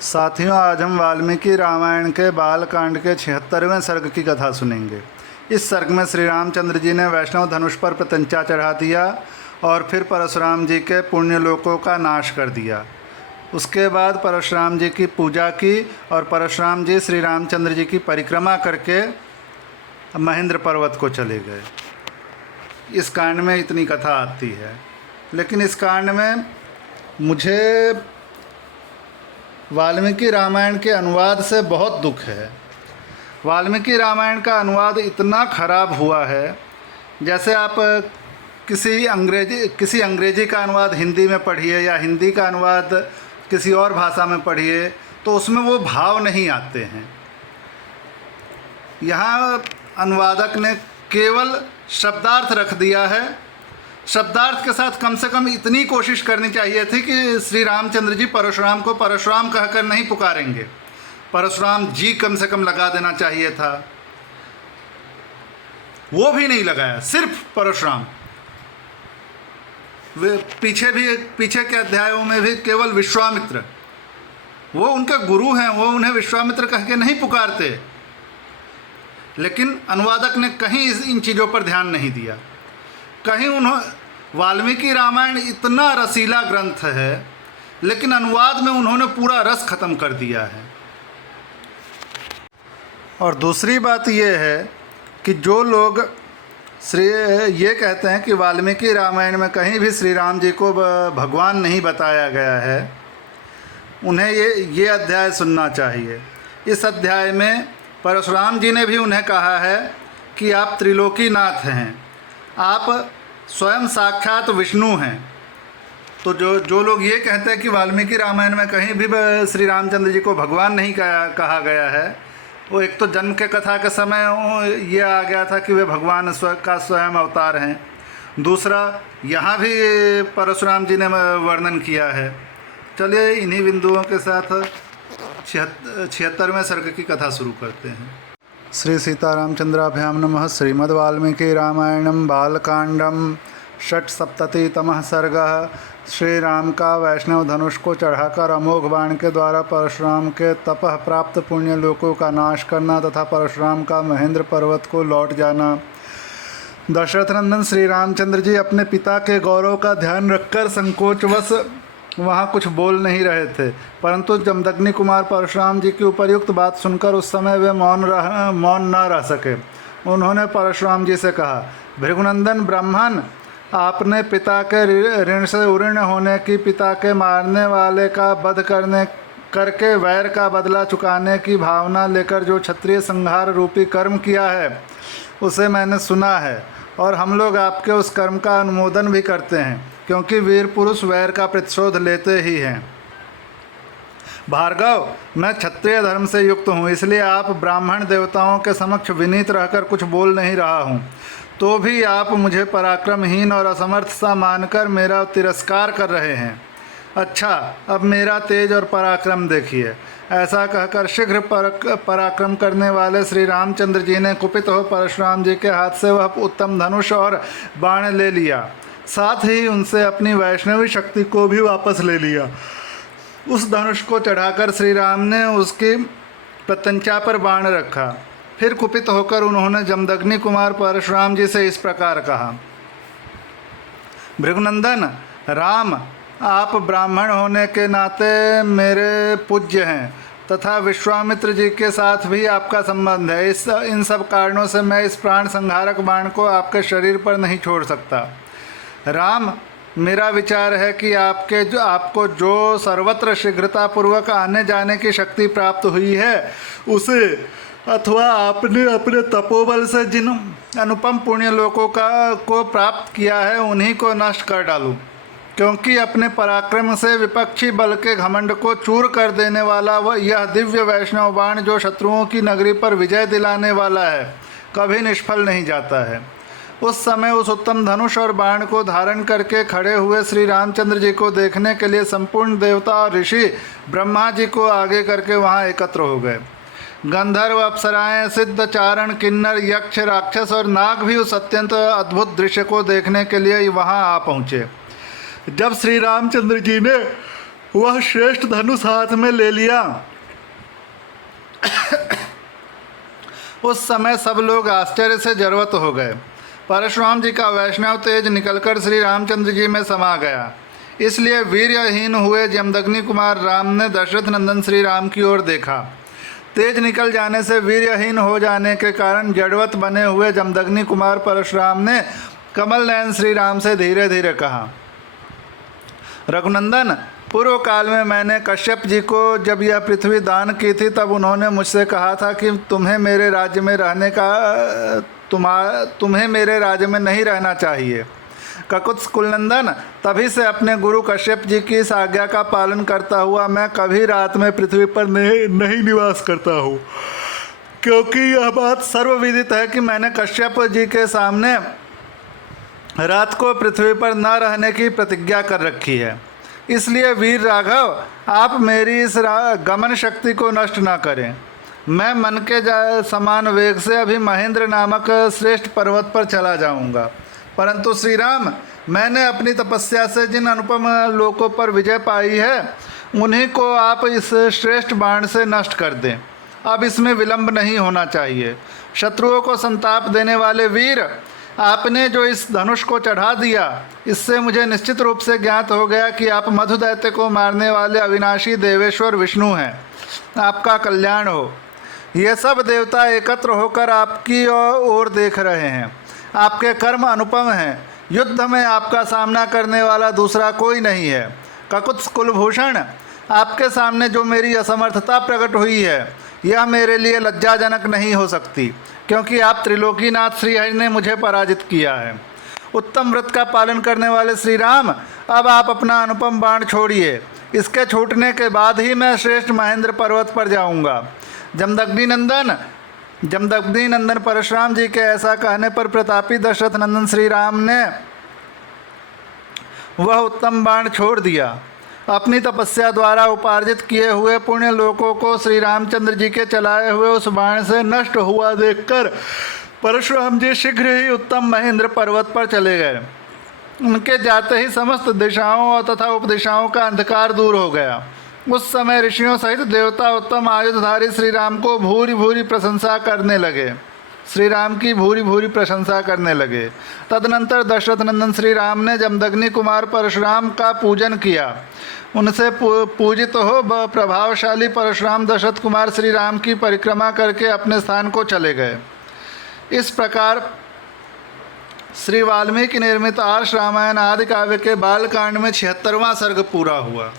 साथियों, आज हम वाल्मीकि रामायण के बालकांड के 76वें सर्ग की कथा सुनेंगे। इस सर्ग में श्री रामचंद्र जी ने वैष्णव धनुष पर प्रत्यंचा चढ़ा दिया और फिर परशुराम जी के पुण्य लोकों का नाश कर दिया। उसके बाद परशुराम जी की पूजा की और परशुराम जी श्री रामचंद्र जी की परिक्रमा करके महेंद्र पर्वत को चले गए। इस कांड में इतनी कथा आती है, लेकिन इस कांड में मुझे वाल्मीकि रामायण के अनुवाद से बहुत दुख है। वाल्मीकि रामायण का अनुवाद इतना ख़राब हुआ है, जैसे आप किसी अंग्रेजी का अनुवाद हिंदी में पढ़िए या हिंदी का अनुवाद किसी और भाषा में पढ़िए तो उसमें वो भाव नहीं आते हैं। यहाँ अनुवादक ने केवल शब्दार्थ रख दिया है। शब्दार्थ के साथ कम से कम इतनी कोशिश करनी चाहिए थी कि श्री रामचंद्र जी परशुराम को परशुराम कहकर नहीं पुकारेंगे, परशुराम जी कम से कम लगा देना चाहिए था। वो भी नहीं लगाया, सिर्फ परशुराम। वे पीछे के अध्यायों में भी केवल विश्वामित्र, वो उनके गुरु हैं, वो उन्हें विश्वामित्र कह के नहीं पुकारते। लेकिन अनुवादक ने कहीं इन चीज़ों पर ध्यान नहीं दिया। कहीं वाल्मीकि रामायण इतना रसीला ग्रंथ है, लेकिन अनुवाद में उन्होंने पूरा रस खत्म कर दिया है। और दूसरी बात यह है कि जो लोग ये कहते हैं कि वाल्मीकि रामायण में कहीं भी श्री राम जी को भगवान नहीं बताया गया है, उन्हें ये अध्याय सुनना चाहिए। इस अध्याय में परशुराम जी ने भी उन्हें कहा है कि आप त्रिलोकीनाथ हैं, आप स्वयं साक्षात विष्णु हैं। तो जो लोग ये कहते हैं कि वाल्मीकि रामायण में कहीं भी श्री रामचंद्र जी को भगवान नहीं कहा गया है, वो एक तो जन्म के कथा के समय ये आ गया था कि वे भगवान का स्वयं अवतार हैं। दूसरा, यहाँ भी परशुराम जी ने वर्णन किया है। चलिए इन्हीं बिंदुओं के साथ 76वें सर्ग की कथा शुरू करते हैं। श्री सीतारामचंद्राभ्यां नमः। श्रीमद् वाल्मीकि रामायणं बालकांडम 6सप्ततितमः सर्गः। श्री राम का वैष्णव धनुष को चढ़ाकर अमोघ बाण के द्वारा परशुराम के तपह प्राप्त पुण्य लोकों का नाश करना तथा परशुराम का महेंद्र पर्वत को लौट जाना। दशरथ नंदन श्री रामचंद्र जी अपने पिता के गौरव का ध्यान रखकर संकोचवश वहाँ कुछ बोल नहीं रहे थे, परंतु जमदग्नि कुमार परशुराम जी की उपर्युक्त बात सुनकर उस समय वे मौन न रह सके। उन्होंने परशुराम जी से कहा, भृगुनंदन ब्राह्मण, आपने पिता के ऋण से उऋण होने की, पिता के मारने वाले का वध करके वैर का बदला चुकाने की भावना लेकर जो क्षत्रिय संहार रूपी कर्म किया है, उसे मैंने सुना है और हम लोग आपके उस कर्म का अनुमोदन भी करते हैं, क्योंकि वीर पुरुष वैर का प्रतिशोध लेते ही हैं। भार्गव, मैं क्षत्रिय धर्म से युक्त हूँ, इसलिए आप ब्राह्मण देवताओं के समक्ष विनीत रहकर कुछ बोल नहीं रहा हूँ, तो भी आप मुझे पराक्रमहीन और असमर्थ सा मानकर मेरा तिरस्कार कर रहे हैं। अच्छा, अब मेरा तेज और पराक्रम देखिए। ऐसा कहकर शीघ्र पराक्रम करने वाले श्री रामचंद्र जी ने कुपित हो परशुराम जी के हाथ से वह उत्तम धनुष और बाण ले लिया, साथ ही उनसे अपनी वैष्णवी शक्ति को भी वापस ले लिया। उस धनुष को चढ़ाकर श्री राम ने उसकी प्रत्यंचा पर बाण रखा। फिर कुपित होकर उन्होंने जमदग्नि कुमार परशुराम जी से इस प्रकार कहा, भृगुनंदन राम, आप ब्राह्मण होने के नाते मेरे पूज्य हैं तथा विश्वामित्र जी के साथ भी आपका संबंध है। इन सब कारणों से मैं इस प्राण संहारक बाण को आपके शरीर पर नहीं छोड़ सकता। राम, मेरा विचार है कि आपको जो सर्वत्र शीघ्रतापूर्वक आने जाने की शक्ति प्राप्त हुई है, उसे अथवा आपने अपने तपोबल से जिन अनुपम पुण्य लोकों को प्राप्त किया है, उन्हीं को नष्ट कर डालूं, क्योंकि अपने पराक्रम से विपक्षी बल के घमंड को चूर कर देने वाला यह दिव्य वैष्णव बाण जो शत्रुओं की नगरी पर विजय दिलाने वाला है, कभी निष्फल नहीं जाता है। उस समय उस उत्तम धनुष और बाण को धारण करके खड़े हुए श्री रामचंद्र जी को देखने के लिए संपूर्ण देवता और ऋषि ब्रह्मा जी को आगे करके वहाँ एकत्र हो गए। गंधर्व, अप्सराएं, सिद्ध, चारण, किन्नर, यक्ष, राक्षस और नाग भी उस अत्यंत अद्भुत दृश्य को देखने के लिए वहाँ आ पहुँचे। जब श्री रामचंद्र जी ने वह श्रेष्ठ धनुष हाथ में ले लिया। उस समय सब लोग आश्चर्य से जरवत हो गए। परशुराम जी का वैष्णव तेज निकलकर श्री रामचंद्र जी में समा गया। इसलिए वीर्यहीन हुए जमदग्नि कुमार राम ने दशरथ नंदन श्री राम की ओर देखा। तेज निकल जाने से वीर्यहीन हो जाने के कारण जड़वत बने हुए जमदग्नि कुमार परशुराम ने कमल नयन श्री राम से धीरे धीरे कहा, रघुनंदन, पूर्व काल में मैंने कश्यप जी को जब यह पृथ्वी दान की थी तब उन्होंने मुझसे कहा था कि तुम्हें मेरे राज्य में नहीं रहना चाहिए। ककुत्स कुलनंदन, तभी से अपने गुरु कश्यप जी की इस आज्ञा का पालन करता हुआ मैं कभी रात में पृथ्वी पर नहीं निवास करता हूँ, क्योंकि यह बात सर्वविदित है कि मैंने कश्यप जी के सामने रात को पृथ्वी पर न रहने की प्रतिज्ञा कर रखी है। इसलिए वीर राघव, आप मेरी इस गमन शक्ति को नष्ट न करें। मैं मन के समान वेग से अभी महेंद्र नामक श्रेष्ठ पर्वत पर चला जाऊंगा, परंतु श्री राम, मैंने अपनी तपस्या से जिन अनुपम लोकों पर विजय पाई है उन्हीं को आप इस श्रेष्ठ बाण से नष्ट कर दें। अब इसमें विलंब नहीं होना चाहिए। शत्रुओं को संताप देने वाले वीर, आपने जो इस धनुष को चढ़ा दिया, इससे मुझे निश्चित रूप से ज्ञात हो गया कि आप मधु दैत्य को मारने वाले अविनाशी देवेश्वर विष्णु हैं। आपका कल्याण हो। ये सब देवता एकत्र होकर आपकी ओर देख रहे हैं। आपके कर्म अनुपम हैं। युद्ध में आपका सामना करने वाला दूसरा कोई नहीं है। ककुत्स कुलभूषण, आपके सामने जो मेरी असमर्थता प्रकट हुई है यह मेरे लिए लज्जाजनक नहीं हो सकती, क्योंकि आप त्रिलोकीनाथ श्रीहरि ने मुझे पराजित किया है। उत्तम व्रत का पालन करने वाले श्री राम, अब आप अपना अनुपम बाण छोड़िए। इसके छूटने के बाद ही मैं श्रेष्ठ महेंद्र पर्वत पर जाऊंगा। जमदग्नि नंदन परशुराम जी के ऐसा कहने पर प्रतापी दशरथ नंदन श्री राम ने वह उत्तम बाण छोड़ दिया। अपनी तपस्या द्वारा उपार्जित किए हुए पुण्य लोकों को श्री रामचंद्र जी के चलाए हुए उस बाण से नष्ट हुआ देखकर परशुराम जी शीघ्र ही उत्तम महेंद्र पर्वत पर चले गए। उनके जाते ही समस्त दिशाओं और तथा उपदिशाओं का अंधकार दूर हो गया। उस समय ऋषियों सहित देवता उत्तम आयुधधारी श्री राम को भूरी भूरी प्रशंसा करने लगे। श्री राम की भूरी भूरी प्रशंसा करने लगे। तदनंतर दशरथ नंदन श्री राम ने जमदग्नि कुमार परशुराम का पूजन किया। उनसे पूजित हो प्रभावशाली परशुराम दशरथ कुमार श्री राम की परिक्रमा करके अपने स्थान को चले गए। इस प्रकार श्री वाल्मीकि निर्मित आर्ष रामायण आदि काव्य के बालकांड में 76वां सर्ग पूरा हुआ।